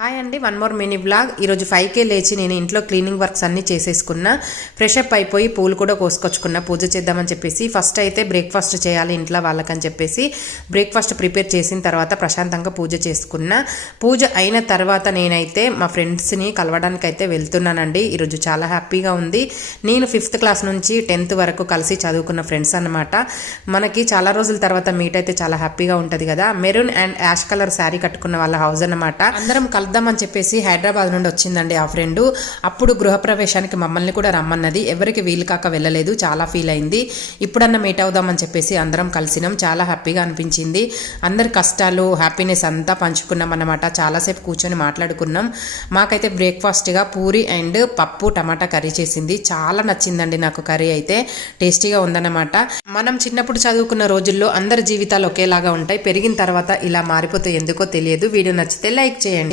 Hi అండి, one more mini blog. ఈరోజు 5K లేచి నేను ఇంట్లో క్లీనింగ్ వర్క్స్ అన్నీ చేసేసుకున్నా. ఫ్రెష్ అప్ అయిపోయి పూలు కూడా కోసుకొచ్చుకున్నా పూజ చేద్దామని చెప్పేసి. ఫస్ట్ అయితే బ్రేక్ఫాస్ట్ చేయాలి ఇంట్లో వాళ్ళకని చెప్పేసి బ్రేక్ఫాస్ట్ ప్రిపేర్ చేసిన తర్వాత ప్రశాంతంగా పూజ చేసుకున్నా. పూజ అయిన తర్వాత నేనైతే మా ఫ్రెండ్స్ని కలవడానికి అయితే వెళ్తున్నానండి. ఈరోజు చాలా హ్యాపీగా ఉంది. నేను 5th క్లాస్ నుంచి 10th వరకు కలిసి చదువుకున్న ఫ్రెండ్స్ అనమాట. మనకి చాలా రోజుల తర్వాత మీట్ అయితే చాలా హ్యాపీగా ఉంటుంది కదా. Maroon and ash colour sari కట్టుకున్న వాళ్ళ హౌస్ అనమాట. అందరం కలుద్దామని చెప్పేసి హైదరాబాద్ నుండి వచ్చిందండి ఆ ఫ్రెండ్. అప్పుడు గృహప్రవేశానికి మమ్మల్ని కూడా రమ్మన్నది. ఎవరికి వీలు కాక వెళ్ళలేదు, చాలా ఫీల్ అయింది. ఇప్పుడన్నా మీట్ అవుదామని చెప్పేసి అందరం కలిసినాం. చాలా హ్యాపీగా అనిపించింది. అందరి కష్టాలు హ్యాపీనెస్ అంతా పంచుకున్నాం అన్నమాట. చాలాసేపు కూర్చొని మాట్లాడుకున్నాం. మాకైతే బ్రేక్ఫాస్ట్గా పూరి అండ్ పప్పు టమాటా కర్రీ చేసింది. చాలా నచ్చిందండి నాకు కర్రీ అయితే. టేస్టీగా ఉందన్నమాట. మనం చిన్నప్పుడు చదువుకున్న రోజుల్లో అందరి జీవితాలు ఒకేలాగా ఉంటాయి. పెరిగిన తర్వాత ఇలా మారిపోతే ఎందుకో తెలియదు. వీడియో నచ్చితే లైక్ చేయండి.